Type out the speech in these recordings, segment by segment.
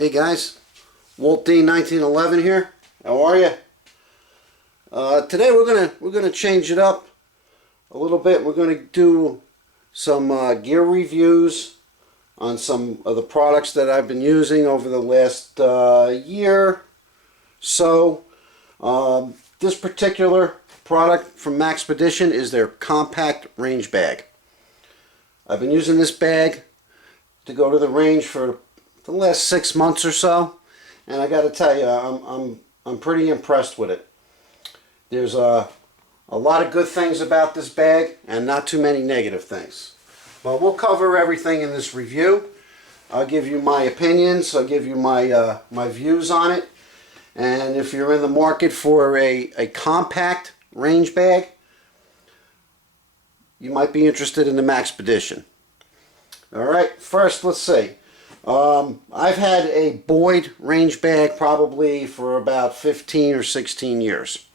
Hey guys, Walt D 1911 here. How are you? Today we're gonna change it up a little bit. We're gonna do some gear reviews on some of the products that I've been using over the last year. So this particular product from Maxpedition is their Compact Range Bag. I've been using this bag to go to the range for the last 6 months or so, and I got to tell you, I'm pretty impressed with it. There's a lot of good things about this bag and not too many negative things. But we'll cover everything in this review. I'll give you my opinions. I'll give you my my views on it. And if you're in the market for a compact range bag, you might be interested in the Maxpedition. All right, first let's see. I've had a Boyd range bag probably for about 15 or 16 years.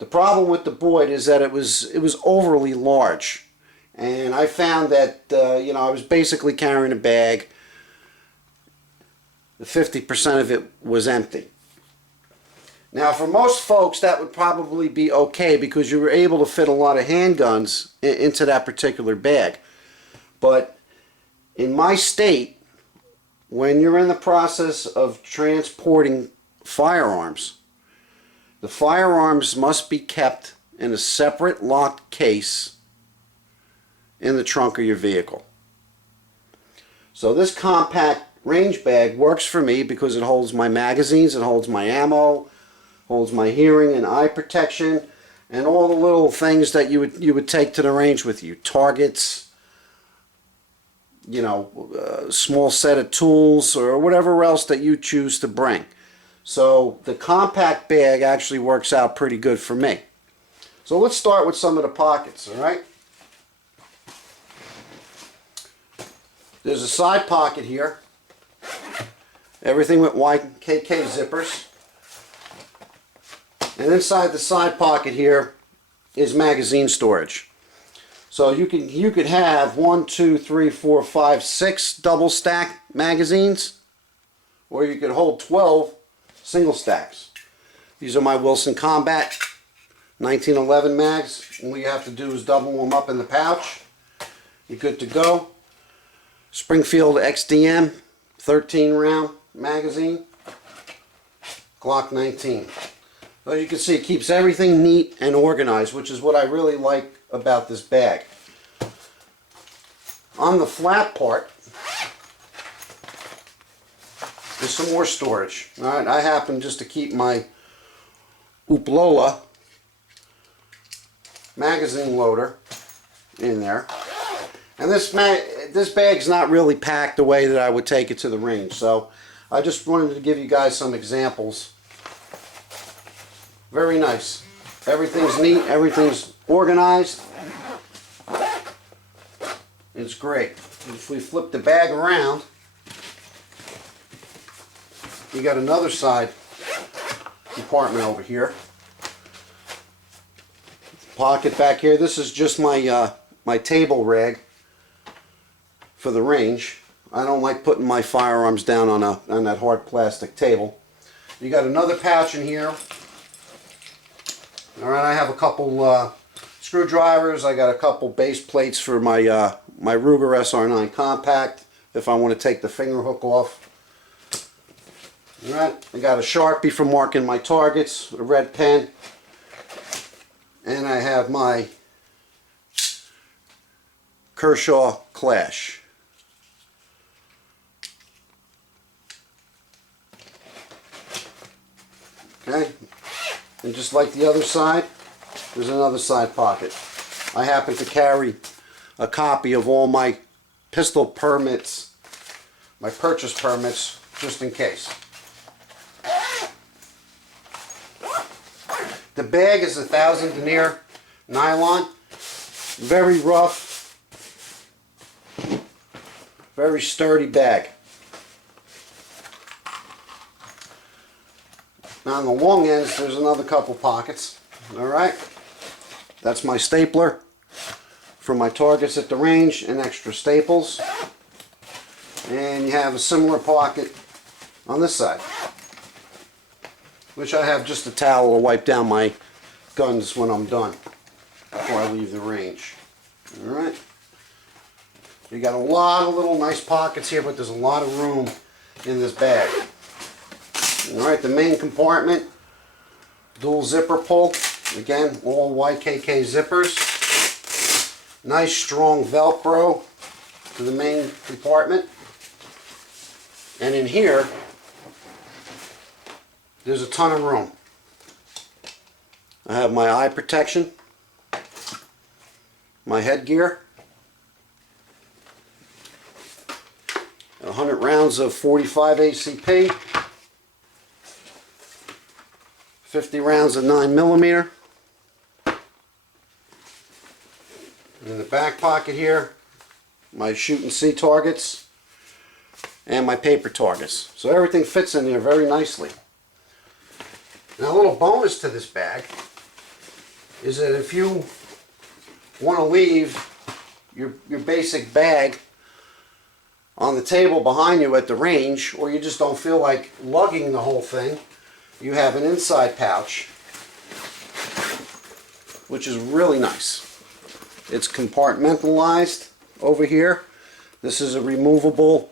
The problem with the Boyd is that it was overly large, and I found that I was basically carrying a bag. 50% of it was empty. Now, for most folks, that would probably be okay because you were able to fit a lot of handguns into that particular bag. But in my state, when you're in the process of transporting firearms, the firearms must be kept in a separate locked case in the trunk of your vehicle. So this compact range bag works for me because it holds my magazines, it holds my ammo, holds my hearing and eye protection, and all the little things that you would take to the range with you. Targets, small set of tools, or whatever else that you choose to bring. So the compact bag actually works out pretty good for me. So let's start with some of the pockets, all right? There's a side pocket here. Everything with YKK zippers. And inside the side pocket here is magazine storage. So you could have 1, 2, 3, 4, 5, 6 double stack magazines, or you could hold 12 single stacks. These are my Wilson Combat 1911 mags, and what you have to do is double them up in the pouch. You're good to go. Springfield XDM 13 round magazine, Glock 19. So you can see it keeps everything neat and organized, which is what I really like about this bag. On the flat part, there's some more storage. All right, I happen just to keep my Uplola magazine loader in there. And this bag's not really packed the way that I would take it to the range, so I just wanted to give you guys some examples. Very nice. Everything's neat, everything's organized. It's great. If we flip the bag around, you got another side compartment over here. Pocket back here. This is just my my table rag for the range. I don't like putting my firearms down on that hard plastic table. You got another pouch in here. All right, I have a couple screwdrivers. I got a couple base plates for my my Ruger SR9 Compact if I want to take the finger hook off. All right, I got a Sharpie for marking my targets, a red pen, and I have my Kershaw Clash. Okay, and just like the other side, there's another side pocket. I happen to carry a copy of all my pistol permits, my purchase permits, just in case. The bag is 1000 denier nylon, very rough, very sturdy bag. Now on the long ends, there's another couple pockets. All right, that's my stapler for my targets at the range and extra staples. And you have a similar pocket on this side, which I have just a towel to wipe down my guns when I'm done before I leave the range. Alright, you got a lot of little nice pockets here, but there's a lot of room in this bag. Alright, the main compartment, dual zipper pull, again all YKK zippers, nice strong Velcro to the main compartment, and in here there's a ton of room. I have my eye protection, my headgear, 100 rounds of 45 ACP, 50 rounds of 9mm. In the back pocket here, my shoot and see targets and my paper targets. So everything fits in there very nicely. Now a little bonus to this bag is that if you want to leave your basic bag on the table behind you at the range, or you just don't feel like lugging the whole thing, you have an inside pouch, which is really nice. It's compartmentalized over here. This is a removable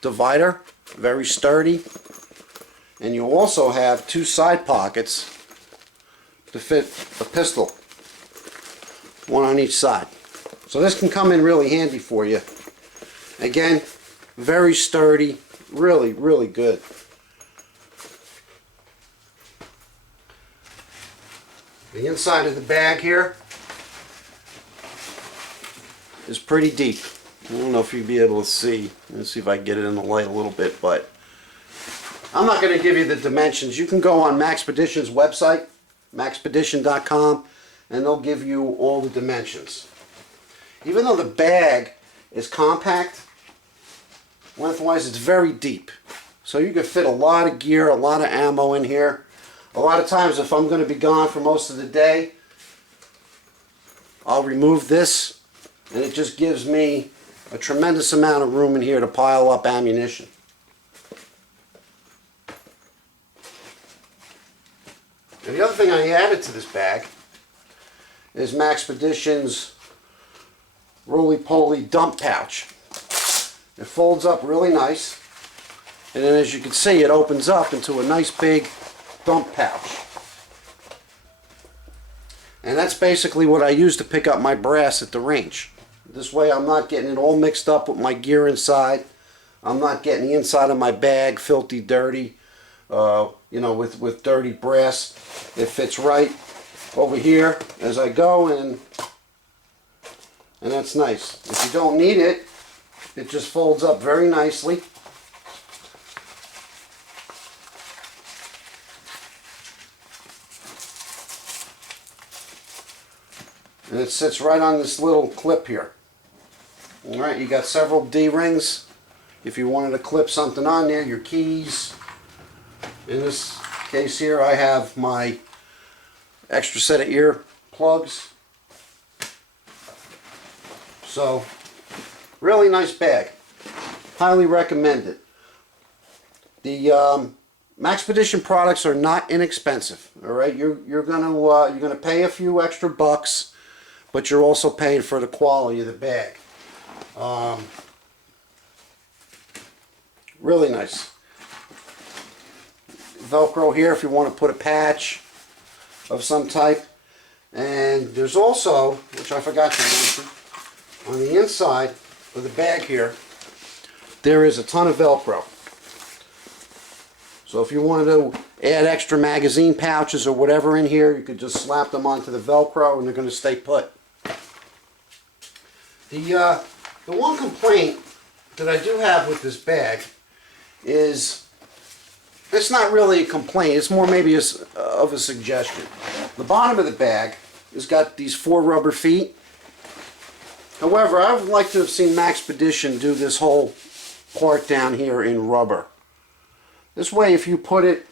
divider, very sturdy. And you also have two side pockets to fit a pistol, one on each side. So this can come in really handy for you. Again, very sturdy, really, really good. The inside of the bag here is pretty deep. I don't know if you'll be able to see. Let's see if I can get it in the light a little bit, but I'm not going to give you the dimensions. You can go on Maxpedition's website, maxpedition.com, and they'll give you all the dimensions. Even though the bag is compact, lengthwise it's very deep. So you can fit a lot of gear, a lot of ammo in here. A lot of times if I'm going to be gone for most of the day, I'll remove this, and it just gives me a tremendous amount of room in here to pile up ammunition. And the other thing I added to this bag is Maxpedition's roly-poly dump pouch. It folds up really nice, and then as you can see, it opens up into a nice big dump pouch. And that's basically what I use to pick up my brass at the range. This way I'm not getting it all mixed up with my gear inside. I'm not getting the inside of my bag filthy dirty, you know, with dirty brass. It fits right over here as I go, and that's nice. If you don't need it, it just folds up very nicely. And it sits right on this little clip here. Alright, you got several D-rings. If you wanted to clip something on there, your keys. In this case here, I have my extra set of ear plugs. So, really nice bag. Highly recommend it. The Maxpedition products are not inexpensive. All right, you're gonna pay a few extra bucks, but you're also paying for the quality of the bag. Really nice. Velcro here if you want to put a patch of some type. And there's also, which I forgot to mention, on the inside of the bag here, there is a ton of Velcro. So if you wanted to add extra magazine pouches or whatever in here, you could just slap them onto the Velcro and they're going to stay put. The one complaint that I do have with this bag is, it's not really a complaint, it's more maybe of a suggestion. The bottom of the bag has got these 4 rubber feet. However, I would like to have seen Maxpedition do this whole part down here in rubber. This way, if you put it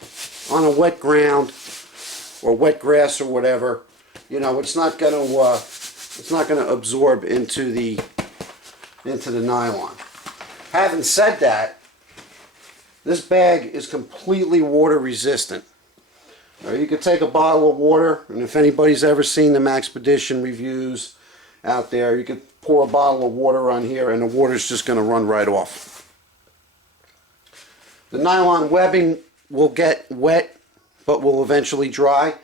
on a wet ground or wet grass or whatever, you know, it's not going to absorb into the nylon. Having said that, This bag is completely water resistant. You could take a bottle of water, and if anybody's ever seen the Maxpedition reviews out there, you could pour a bottle of water on here and the water's just going to run right off. The nylon webbing will get wet but will eventually dry,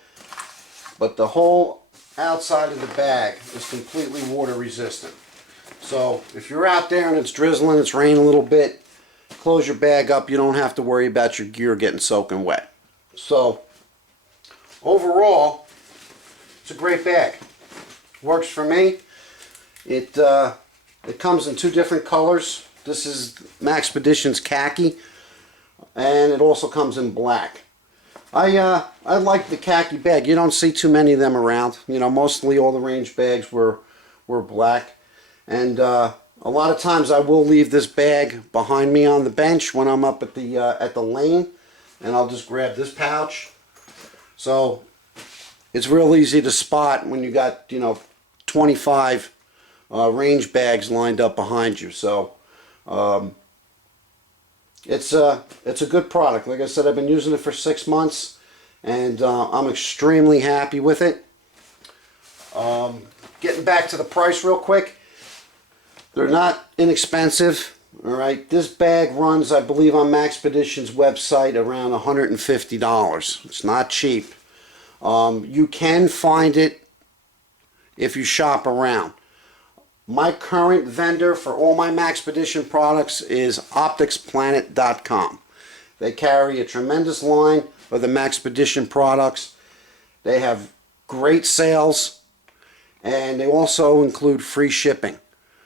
but the whole outside of the bag is completely water resistant. So if you're out there and it's drizzling, it's raining a little bit, close your bag up. You don't have to worry about your gear getting soaking wet. So overall, it's a great bag. Works for me. It comes in two different colors. This is Maxpedition's khaki, and it also comes in black. I like the khaki bag. You don't see too many of them around. You know, mostly all the range bags were black, and a lot of times I will leave this bag behind me on the bench when I'm up at the lane, and I'll just grab this pouch. So it's real easy to spot when you got, you know, 25 range bags lined up behind you. So it's a good product. Like I said, I've been using it for 6 months, and I'm extremely happy with it. Getting back to the price real quick, they're not inexpensive. All right, this bag runs, I believe, on Maxpedition's website around $150. It's not cheap. You can find it if you shop around. My current vendor for all my Maxpedition products is opticsplanet.com. They carry a tremendous line of the Maxpedition products. They have great sales, and they also include free shipping.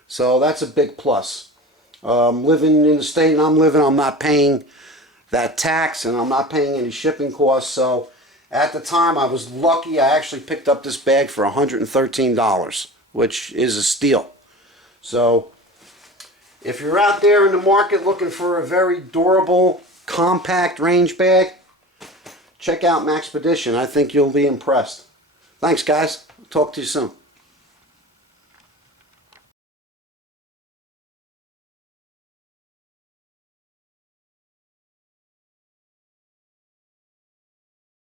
So that's a big plus. Living in the state I'm living, I'm not paying that tax, and I'm not paying any shipping costs. So at the time, I was lucky. I actually picked up this bag for $113, which is a steal. So if you're out there in the market looking for a very durable, compact range bag, check out Maxpedition. I think you'll be impressed. Thanks, guys. Talk to you soon.